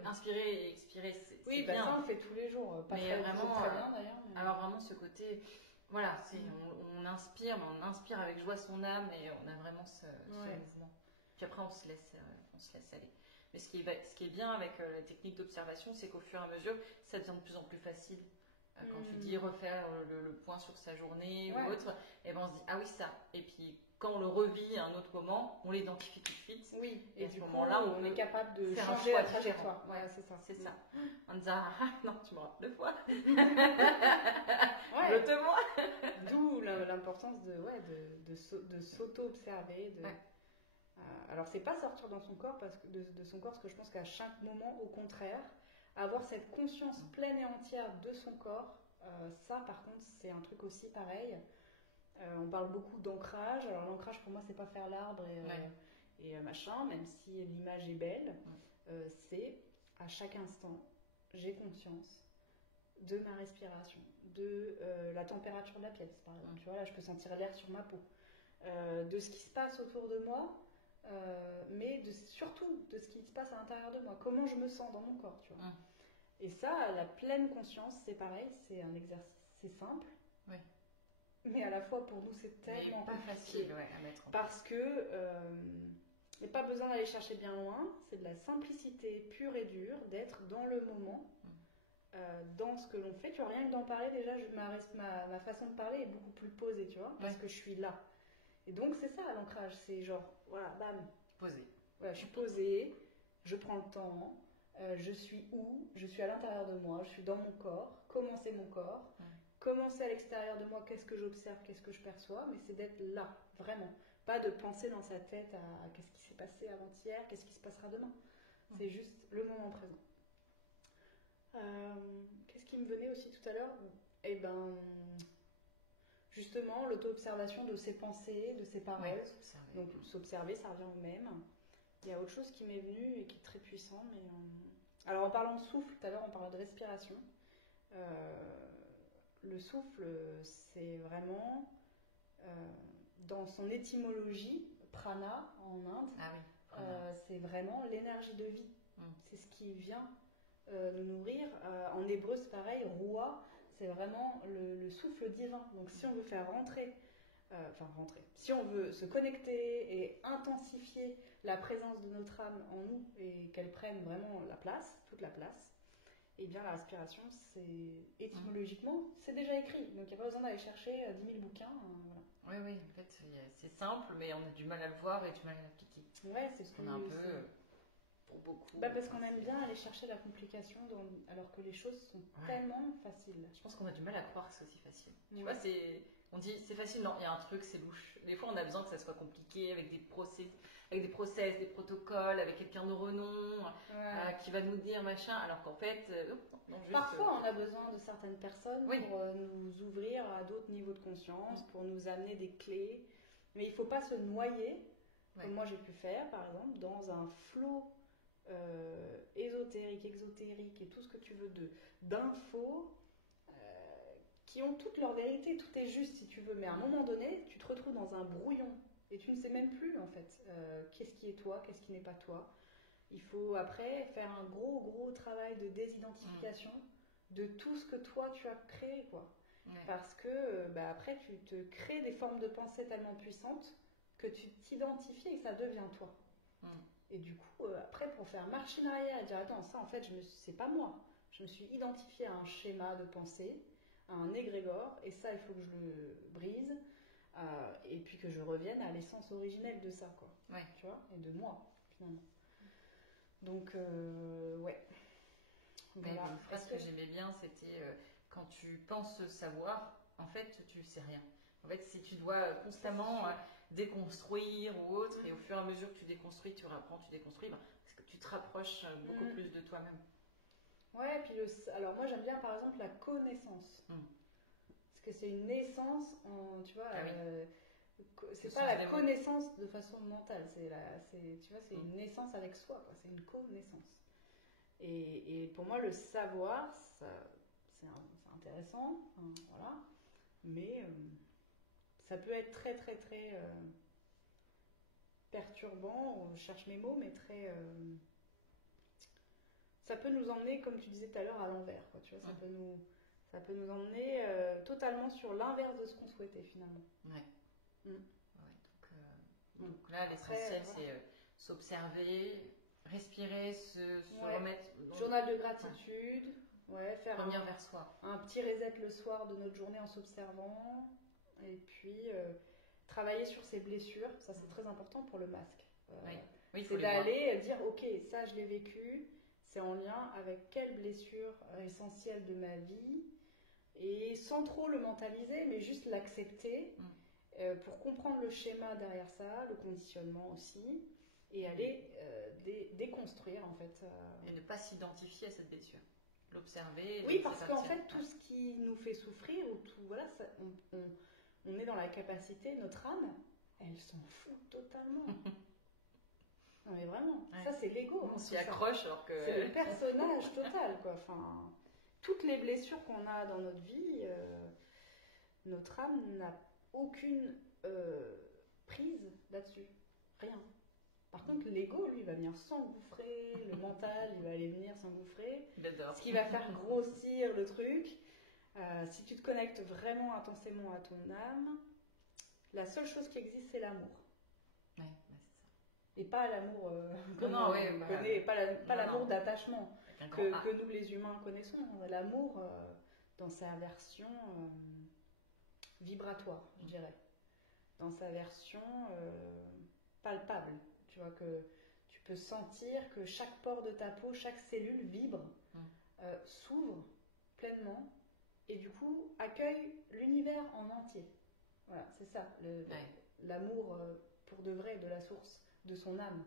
Inspirer et expirer, c'est oui, bien. Ça on le fait tous les jours, pas mais vraiment, très bien d'ailleurs. Mais... Alors vraiment ce côté, voilà, on inspire, mais on inspire avec joie son âme et on a vraiment ce mouvement. Puis après on se laisse aller. Mais ce qui est bien avec la technique d'observation, c'est qu'au fur et à mesure, ça devient de plus en plus facile. Quand tu dis refaire le point sur sa journée ou autre, et ben on se dit ah oui ça. Et puis quand on le revit à un autre moment, on l'identifie tout de suite. Oui. Et à ce moment-là, on est capable de faire changer la trajectoire. Ouais, c'est ça. C'est ça. En disant ah non, tu me rappelles 2 fois. Je te vois. D'où l'importance de s'auto-observer. Alors c'est pas sortir dans son corps de son corps, parce que je pense qu'à chaque moment, au contraire, avoir cette conscience pleine et entière de son corps, ça par contre c'est un truc aussi pareil. On parle beaucoup d'ancrage. Alors l'ancrage pour moi c'est pas faire l'arbre et machin, même si l'image est belle. C'est à chaque instant j'ai conscience de ma respiration, de la température de la pièce par exemple. Tu vois, là je peux sentir l'air sur ma peau, de ce qui se passe autour de moi. Mais surtout de ce qui se passe à l'intérieur de moi, comment je me sens dans mon corps, tu vois. Et ça, la pleine conscience, c'est pareil, c'est un exercice, c'est simple, mais à la fois pour nous c'est tellement pas facile à mettre en place. Parce que il n'y a pas besoin d'aller chercher bien loin, c'est de la simplicité pure et dure, d'être dans le moment, dans ce que l'on fait. Tu vois, rien que d'en parler déjà, ma façon de parler est beaucoup plus posée, tu vois, parce que je suis là. Et donc c'est ça l'ancrage, c'est genre, voilà, bam. Posé. Voilà, je suis posée, je prends le temps, je suis où? Je suis à l'intérieur de moi, je suis dans mon corps. Comment c'est mon corps? Comment c'est à l'extérieur de moi? Qu'est-ce que j'observe? Qu'est-ce que je perçois? Mais c'est d'être là, vraiment. Pas de penser dans sa tête à qu'est-ce qui s'est passé avant-hier, qu'est-ce qui se passera demain. C'est juste le moment présent. Qu'est-ce qui me venait aussi tout à l'heure? Eh ben... Justement, l'auto-observation de ses pensées, de ses paroles. Donc s'observer, ça revient au même. Il y a autre chose qui m'est venue et qui est très puissant. Mais alors en parlant de souffle, tout à l'heure on parlait de respiration. Le souffle, c'est vraiment dans son étymologie, prana en Inde, c'est vraiment l'énergie de vie. C'est ce qui vient nous nourrir. En hébreu, c'est pareil, roi. C'est vraiment le souffle divin. Donc si on veut faire si on veut se connecter et intensifier la présence de notre âme en nous et qu'elle prenne vraiment toute la place, et bien la respiration, c'est étymologiquement, c'est déjà écrit. Donc il n'y a pas besoin d'aller chercher 10 000 bouquins. Voilà. Oui, en fait, c'est simple, mais on a du mal à le voir et du mal à l'appliquer. Ouais, c'est parce qu'on a un peu... Beaucoup. Parce qu'on aime bien aller chercher la complication alors que les choses sont tellement faciles. Je pense qu'on a du mal à croire que c'est aussi facile. Tu vois, on dit c'est facile, non, il y a un truc, c'est louche. Des fois, on a besoin que ça soit compliqué avec des process, des protocoles, avec quelqu'un de renom qui va nous dire machin, alors qu'en fait, parfois, on a besoin de certaines personnes pour nous ouvrir à d'autres niveaux de conscience, pour nous amener des clés. Mais il ne faut pas se noyer, comme moi j'ai pu faire, par exemple, dans un flot ésotérique, exotérique et tout ce que tu veux d'infos qui ont toute leur vérité, tout est juste si tu veux, mais à un moment donné tu te retrouves dans un brouillon et tu ne sais même plus en fait qu'est-ce qui est toi, qu'est-ce qui n'est pas toi. Il faut après faire un gros travail de désidentification de tout ce que toi tu as créé, quoi. Parce que après tu te crées des formes de pensée tellement puissantes que tu t'identifies et que ça devient toi. Et du coup, après, pour faire marche en arrière et dire attends, ça en fait, c'est pas moi. Je me suis identifiée à un schéma de pensée, à un égrégore, et ça, il faut que je le brise, et puis que je revienne à l'essence originelle de ça, quoi. Tu vois, et de moi, finalement. Donc, ouais. Voilà. Une phrase que j'aimais bien, c'était quand tu penses savoir, en fait, tu sais rien. En fait, si tu dois constamment déconstruire ou autre, et au fur et à mesure que tu déconstruis, tu réapprends, tu déconstruis, parce que tu te rapproches beaucoup plus de toi-même. Ouais, et puis alors moi j'aime bien par exemple la connaissance. Parce que c'est une naissance, tu vois, c'est pas la connaissance de façon mentale, tu vois, c'est une naissance avec soi, quoi. C'est une connaissance. Et pour moi, le savoir, c'est intéressant, voilà, mais ça peut être très, très, très perturbant, je cherche mes mots, mais très... ça peut nous emmener, comme tu disais tout à l'heure, à l'envers, quoi, tu vois, ça peut nous emmener totalement sur l'inverse de ce qu'on souhaitait, finalement. Ouais. Donc là, l'essentiel, c'est s'observer, respirer, se remettre... Journal de gratitude, faire revenir vers soi. Un petit reset le soir de notre journée en s'observant, et puis travailler sur ses blessures, ça c'est très important pour le masque. C'est d'aller dire, ok, ça je l'ai vécu, c'est en lien avec quelle blessure essentielle de ma vie, et sans trop le mentaliser, mais juste l'accepter pour comprendre le schéma derrière ça, le conditionnement aussi, et aller déconstruire en fait. Et ne pas s'identifier à cette blessure. L'observer. Oui, parce qu'en fait, tout ce qui nous fait souffrir, ou tout, voilà, on est dans la capacité, notre âme, elle s'en fout totalement. Non mais vraiment, ça c'est l'ego. On s'y accroche alors que... C'est le personnage total, quoi. Enfin, toutes les blessures qu'on a dans notre vie, notre âme n'a aucune prise là-dessus. Rien. Par contre, l'ego, lui, va venir s'engouffrer, le mental, il va aller venir s'engouffrer. Ce qui va faire grossir le truc. Si tu te connectes vraiment intensément à ton âme, la seule chose qui existe, c'est l'amour. Ouais, c'est ça. Et pas l'amour comme on connaît, pas l'amour d'attachement que nous, les humains, connaissons. L'amour dans sa version vibratoire, je dirais. Dans sa version palpable. Tu vois, que tu peux sentir que chaque pore de ta peau, chaque cellule vibre, s'ouvre pleinement et du coup accueille l'univers en entier. Voilà, c'est ça, l'amour pour de vrai de la source, de son âme.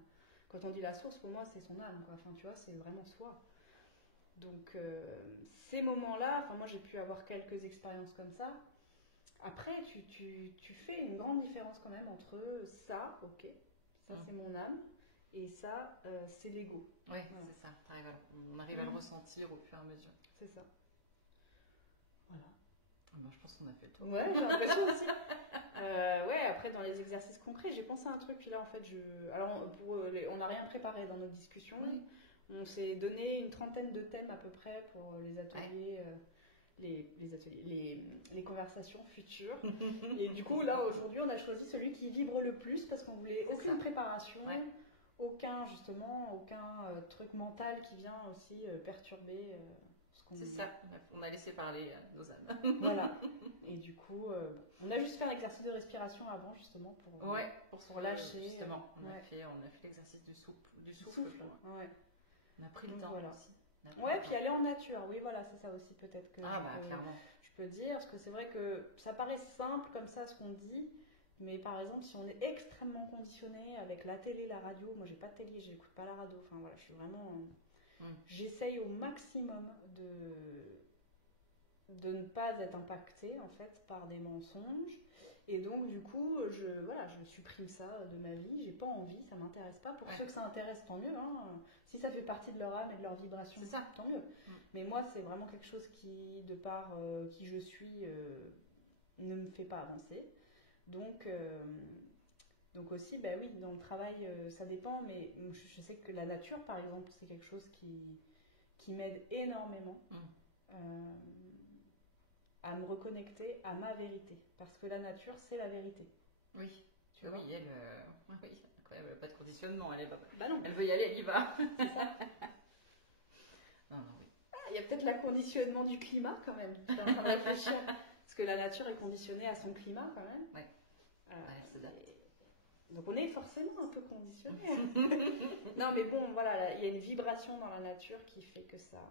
Quand on dit la source, pour moi, c'est son âme, quoi. Enfin, tu vois, c'est vraiment soi. Donc, ces moments-là, enfin, moi, j'ai pu avoir quelques expériences comme ça. Après, tu fais une grande différence quand même entre ça, ok, ça c'est mon âme, et ça c'est l'ego. Oui, c'est ça. On arrive à le ressentir au fur et à mesure. C'est ça. Voilà. Moi, je pense qu'on a fait le tour. Ouais, j'ai l'impression aussi. Après dans les exercices concrets, j'ai pensé à un truc, puis là en fait, alors on n'a rien préparé dans notre discussion. On s'est donné une trentaine de thèmes à peu près pour les ateliers. Les conversations futures. Et du coup, là, aujourd'hui, on a choisi celui qui vibre le plus parce qu'on voulait aucune préparation, aucun truc mental qui vient aussi perturber ce qu'on... C'est ça, on a laissé parler nos âmes. Voilà. Et du coup, on a juste fait un exercice de respiration avant, justement, pour lâcher. Justement, on a fait l'exercice du souffle. On a pris le temps aussi. Ouais, puis aller en nature, oui, voilà, c'est ça aussi peut-être que clairement. Je peux dire, parce que c'est vrai que ça paraît simple comme ça ce qu'on dit, mais par exemple, si on est extrêmement conditionné avec la télé, la radio, moi j'ai pas de télé, j'écoute pas la radio, enfin voilà, je suis vraiment... J'essaye au maximum de ne pas être impactée en fait par des mensonges, et donc du coup je supprime ça de ma vie, j'ai pas envie, ça m'intéresse pas. Pour ceux que ça intéresse, tant mieux, hein. Si ça fait partie de leur âme et de leur vibration, c'est ça, tant mieux. Mais moi c'est vraiment quelque chose qui, de par qui je suis, ne me fait pas avancer, donc aussi, bah oui, dans le travail, ça dépend, mais je sais que la nature, par exemple, c'est quelque chose qui m'aide énormément à me reconnecter à ma vérité. Parce que la nature, c'est la vérité. Oui, tu vois. Elle, incroyable, elle n'a pas de conditionnement, elle non. Elle veut y aller, elle y va. C'est ça. Oui. Il y a peut-être le conditionnement du climat, quand même. Je suis en train de réfléchir. Parce que la nature est conditionnée à son climat, quand même. Oui. Elle s'adapte. Donc on est forcément un peu conditionné. Non mais bon, voilà, il y a une vibration dans la nature qui fait que ça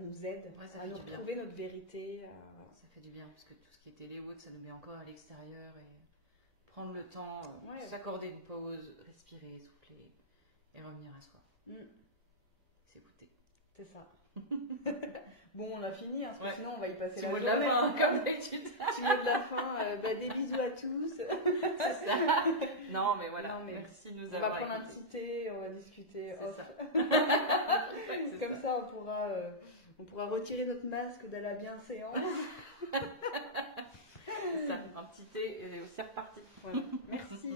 nous aide à nous retrouver notre vérité. Ça fait du bien, parce que tout ce qui est télé ou autre, ça nous met encore à l'extérieur et prendre le temps, s'accorder une pause, respirer, souffler et revenir à soi. S'écouter. C'est ça. Bon, on a fini, parce que sinon on va y passer tu la mot journée. de la fin, comme d'habitude. Tu mot de la fin, des bisous à tous. C'est ça. Non, mais voilà, merci de nous avoir écoutés. On va prendre un petit thé, on va discuter off. C'est Comme ça, on pourra retirer notre masque de la bienséance. C'est ça, un petit thé et c'est reparti. Voilà. Merci.